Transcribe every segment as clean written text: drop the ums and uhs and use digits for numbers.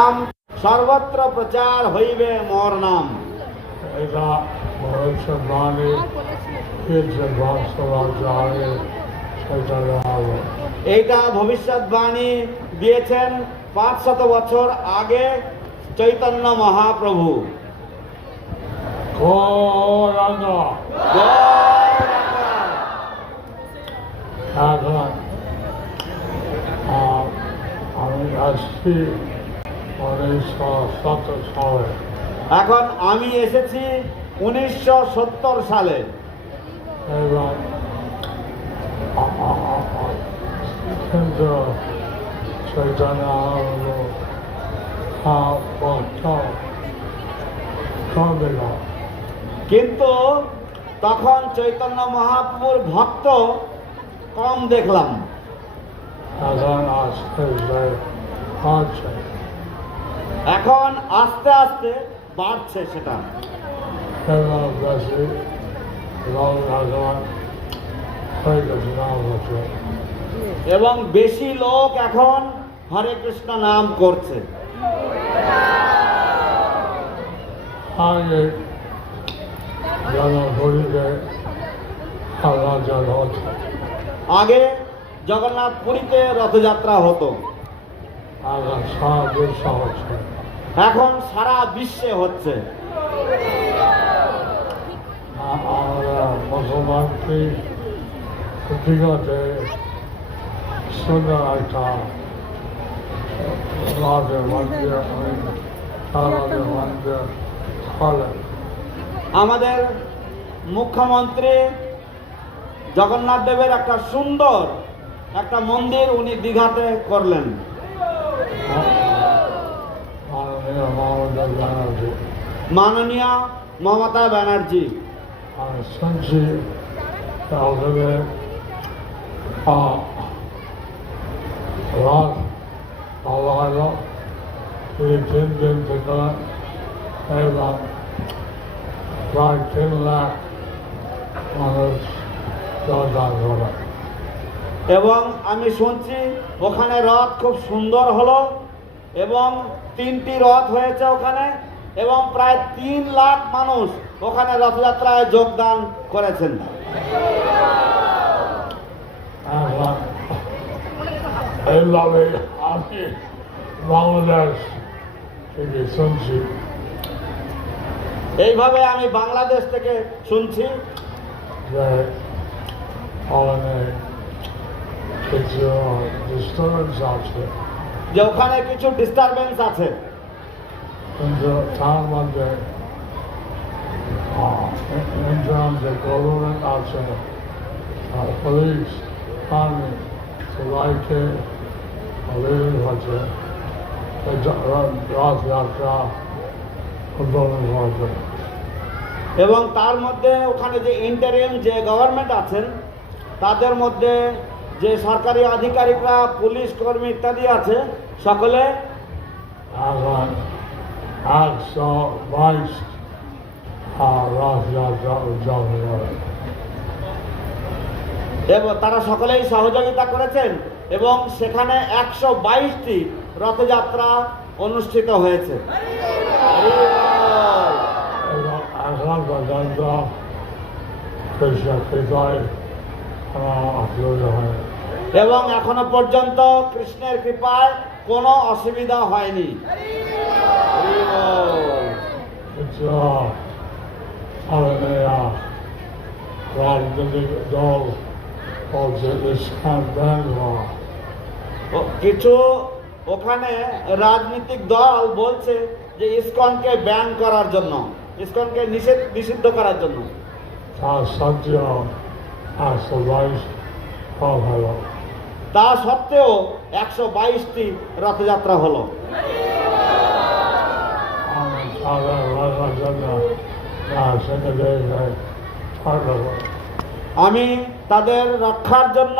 নাম সর্বত্র প্রচার হইবে মোর নাম। এটা ভবিষ্যৎবাণী এইটা ভবিষ্যৎবাণী দিয়েছেন 500 বছর আগে চৈতন্য মহাপ্রভু। এখন আমি আসছি 1970 সালে। এখন আমি এসেছি 1970 সালে। এবং কিন্তু চৈতন্য কিন্তু তখন চৈতন্য মহাপ্রভুর ভক্ত কম দেখলাম। এখন আস্তে আস্তে এখন আস্তে আস্তে বাড়ছে সেটা। এবং বেশি লোক এখন হরে কৃষ্ণ বলছে। এবং বেশি লোক এখন হরে কৃষ্ণ নাম করছে। আগে জগন্নাথপুরীতে রথযাত্রা হতো। আগে জগন্নাথপুরীতে রথযাত্রা হতো। এখন সারা বিশ্ব হচ্ছে। এখন সারা বিশ্বে হচ্ছে। আমরা মুসলমানকে দিঘাতে সুন্দর একটা রাধের মন্দির মন্দির হলেন। আমাদের মুখ্যমন্ত্রী জগন্নাথ দেবের একটা সুন্দর একটা মন্দির উনি দীঘাতে করলেন। মাননীয় মমতা ব্যানার্জি। আমি শুনছি ওদের রাত ভালো হলো এই 3 দিন থেকে এবং প্রায় 3 লাখ মানুষ যোগদান করে। এবং আমি শুনছি ওখানে রথ খুব সুন্দর হলো এবং 3টি রথ হয়েছে ওখানে এবং প্রায় 3 লাখ মানুষ ওখানে রথযাত্রায় যোগদান করেছেন। এখন এইভাবে আমি বাংলাদেশ থেকে শুনছি। এইভাবে আমি বাংলাদেশ থেকে শুনছি যে অনেক কিছু ডিস্টার্বেন্স আছে, যে ওখানে কিছু ডিস্টারবেন্স আছে। কিন্তু তার মধ্যে ইন্ডিয়ান যে গভর্নমেন্ট আছে, পুলিশ আর্মি সবাইকে অভিযোগ হচ্ছে রথযাত্রা উদ্বোধন হয়েছে। এবং তার মধ্যে ওখানে যে ইন্টারিম যে গভর্নমেন্ট আছেন তাদের মধ্যে যে সরকারি আধিকারিকরা পুলিশ কর্মী ইত্যাদি আছে সকলে এখন 122 রথযাত্রা উদযাপন করে এবং তারা সকলেই সহযোগিতা করেছেন এবং সেখানে 122টি রথযাত্রা অনুষ্ঠিত হয়েছে। এখন পর্যন্ত কৃষ্ণের কৃপায় অসুবিধা হয় এবং এখনো পর্যন্ত কৃষ্ণের কৃপায় কোনো অসুবিধা হয়নি। কিছু রাজনৈতিক দল বলছে ইসকন ব্যান হওয়া। কিছু ওখানে রাজনৈতিক দল বলছে যে ইসকনকে ব্যান করার জন্য, ইসকনকে নিষিদ্ধ করার জন্য। তার সত্ত্বেও 122 হলো। তা সত্ত্বেও 122টি রথযাত্রা হলো। আমি তাদের রক্ষার জন্য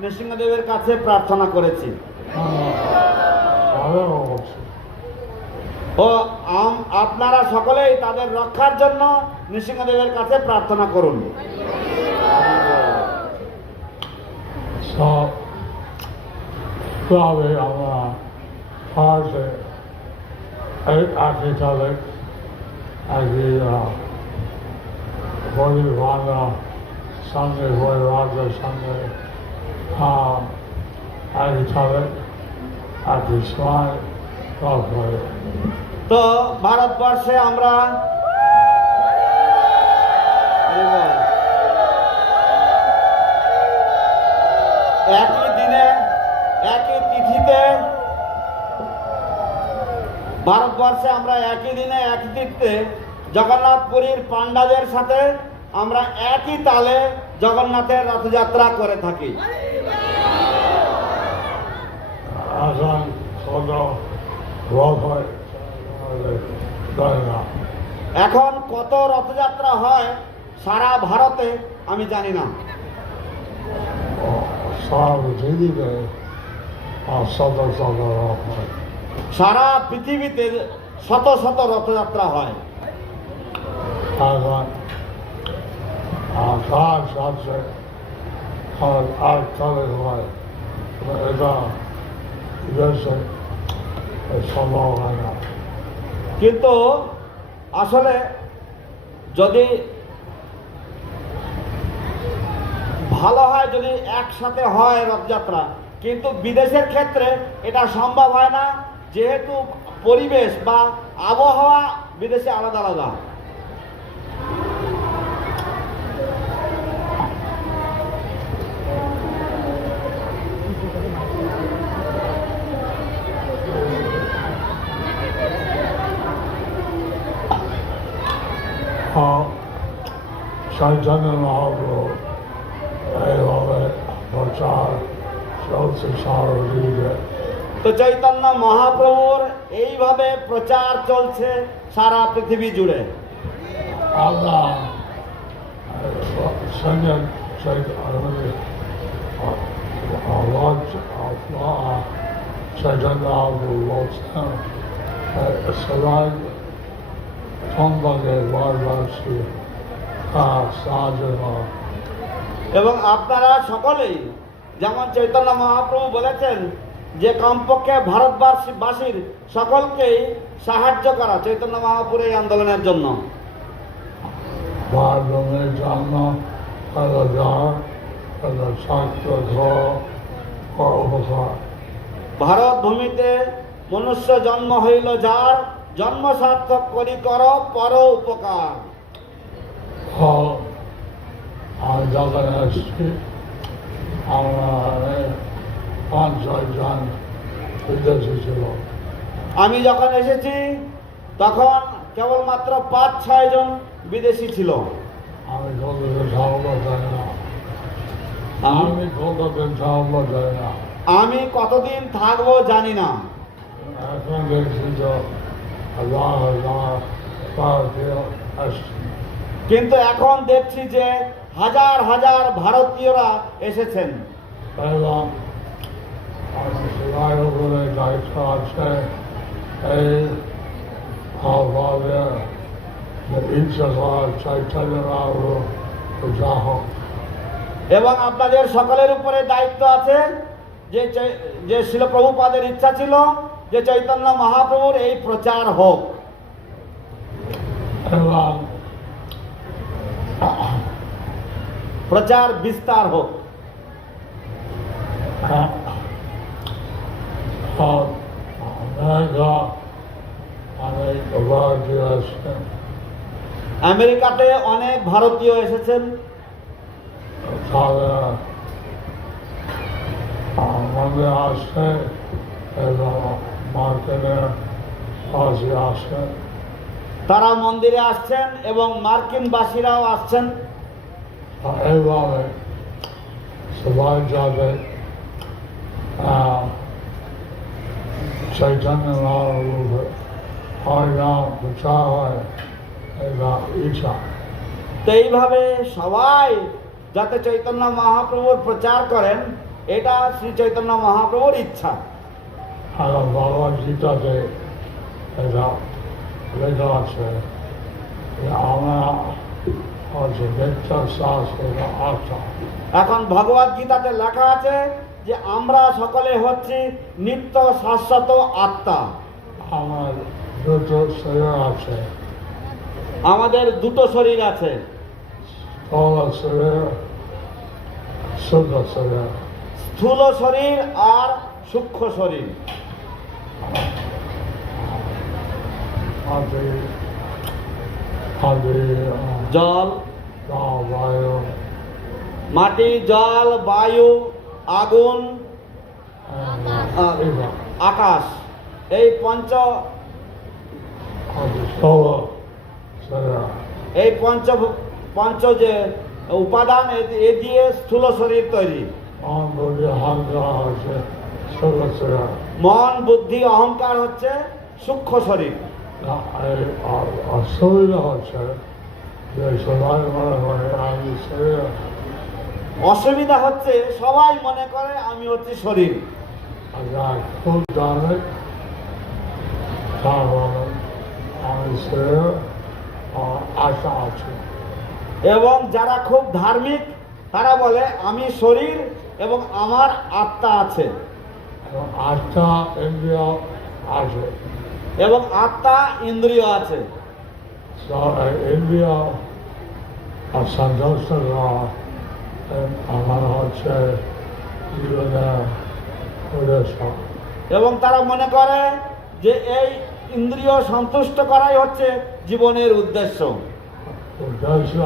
নৃসিংহদেবের কাছে প্রার্থনা করেছি। ও আপনারা সকলেই তাদের রক্ষার জন্য নৃসিংহদেবের কাছে প্রার্থনা করুন। সব তবে আমরা ভারতে একই তারিখ একই পরিবানা সঙ্গে পরিবারের সঙ্গে একই তারিখ একই সময় তারপরে তো ভারতবর্ষে আমরা একই দিনে একই তিথিতে ভারতবর্ষে আমরা একই দিনে একই তিথিতে জগন্নাথপুরীর পাণ্ডাদের সাথে আমরা একই তালে জগন্নাথের রথযাত্রা করে থাকি। এখন কত রথ হয় জানি না এখন কত রথযাত্রা হয় সারা ভারতে আমি জানি না। সারা পৃথিবীতে শত শত রথ হয় সারা পৃথিবীতে শত শত রথযাত্রা হয়। এখন কাজ আছে আর তারিখ হয় এটা দেশে সম্ভব হয় না কিন্তু আসলে যদি ভালো হয় যদি একসাথে হয় রথযাত্রা, কিন্তু বিদেশের ক্ষেত্রে এটা সম্ভব হয় না, যেহেতু পরিবেশ বা আবহাওয়া বিদেশে আলাদা আলাদা। চৈতন্য মহাপ্রভু এইভাবে প্রচার চলছে সারা পৃথিবীতে তো চৈতন্য মহাপ্রভুর এইভাবে প্রচার চলছে সারা পৃথিবী জুড়ে। আমরা সঙ্গে চৈতন্য মহাপ্রভু বলছেন সবাই সম্পর্কে বারবারছি সাহায্য করা এবং আপনারা সকলেই যেমন চৈতন্য মহাপ্রভু বলেছেন যে কমপক্ষে ভারতবাসীর সকলকেই সাহায্য করা চৈতন্য মহাপ্রভুর এই আন্দোলনের জন্য। ভারতের জন্য ছাত্র উপকার ভারত ভূমিতে মনুষ্য জন্ম হইল যার, জন্ম সার্থক করি কর পর উপকার। আমি যখন এসেছি আমরা 5-6 জন বিদেশি ছিল আমি যখন এসেছি তখন কেবলমাত্র 5-6 জন বিদেশি ছিল। আমি কতদিন থাকবো জানি না আমি কতদিন থাকবো জানি না আমি কতদিন থাকবো জানি না। এখন দেখছি তো হাজার হাজার ভারতীয় আসছে কিন্তু এখন দেখছি যে হাজার হাজার ভারতীয়রা এসেছেন এবং সবাই উপরে দায়িত্ব আছে এই ভাবে ইচ্ছা করার চৈতন্য বাবু যা হোক এবং আপনাদের সকলের উপরে দায়িত্ব আছে যে শিল প্রভুপাদের ইচ্ছা ছিল যে চৈতন্য মহাপ্রভুর এই প্রচার হোক এবং প্রচার বিস্তার হোক। আমেরিকা অনেক ভারতীয় আসছেন আমেরিকাতে অনেক ভারতীয় এসেছেন তারা মধ্যে আসছে এবং মার্কিনের পাশে আসছেন তারা মন্দিরে আসছেন এবং মার্কিনবাসীরাও আসছেন। এইভাবে সবাই যাবে চৈতন্য মহাপ্রভু হরিনাম প্রচার হয় এটা ইচ্ছা তো এইভাবে সবাই যাতে চৈতন্য মহাপ্রভুর প্রচার করেন এটা শ্রী চৈতন্য মহাপ্রভুর ইচ্ছা। আর ভগবদ গীতাতে এটা লেখা আছে যে আমরা হচ্ছে নিত্য শাস্ত্র আত্মা এখন ভগবদ গীতাতে লেখা আছে যে আমরা সকলে হচ্ছি নিত্য শাশ্বত আত্মা। আমার দুটো শরীর আছে, আমাদের দুটো শরীর আছে, স্থূল শরীর, সূক্ষ্ম শরীর। স্থূল শরীর আর সূক্ষ্ম শরীর। আদি আদি জল, বায়ু, মাটি, জল, বায়ু, আগুন, আকাশ, এই স্থূল শরীর। এই পঞ্চ যে উপাদান এ দিয়ে স্থূল শরীর তৈরি। মন বুদ্ধি অহংকার হচ্ছে সূক্ষ্ম শরীর। মন, বুদ্ধি, অহংকার হচ্ছে সূক্ষ্ম শরীর। আর অসুবিধা হচ্ছে যে সবাই মনে করে আমি শরীর। অসুবিধা হচ্ছে সবাই মনে করে আমি হচ্ছে শরীর। আর খুব জানে তার বলে আমি শরীর আর আশা আছে। এবং যারা খুব ধার্মিক তারা বলে আমি শরীর এবং আমার আত্মা আছে। এবং আত্মা ইন্দ্রিয় আছে। এবং আত্মা ইন্দ্রিয় আছে। ইন্দ্রিয় আর সন্তুষ্ট আমার হচ্ছে জীবনের উদ্দেশ্য। এবং তারা মনে করে যে এই ইন্দ্রিয় সন্তুষ্ট করাই হচ্ছে জীবনের উদ্দেশ্য। উদ্দেশ্য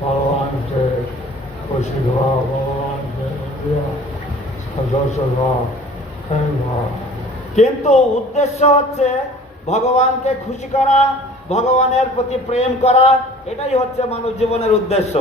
ভগবানকে খুশি করা, ভগবানকে ইন্দ্রিয় সন্তুষ্ট করা, প্রেম করা। কিন্তু উদ্দেশ্য হচ্ছে ভগবানকে খুশি করা, ভগবানের প্রতি প্রেম করা, এটাই হচ্ছে মানব জীবনের উদ্দেশ্য।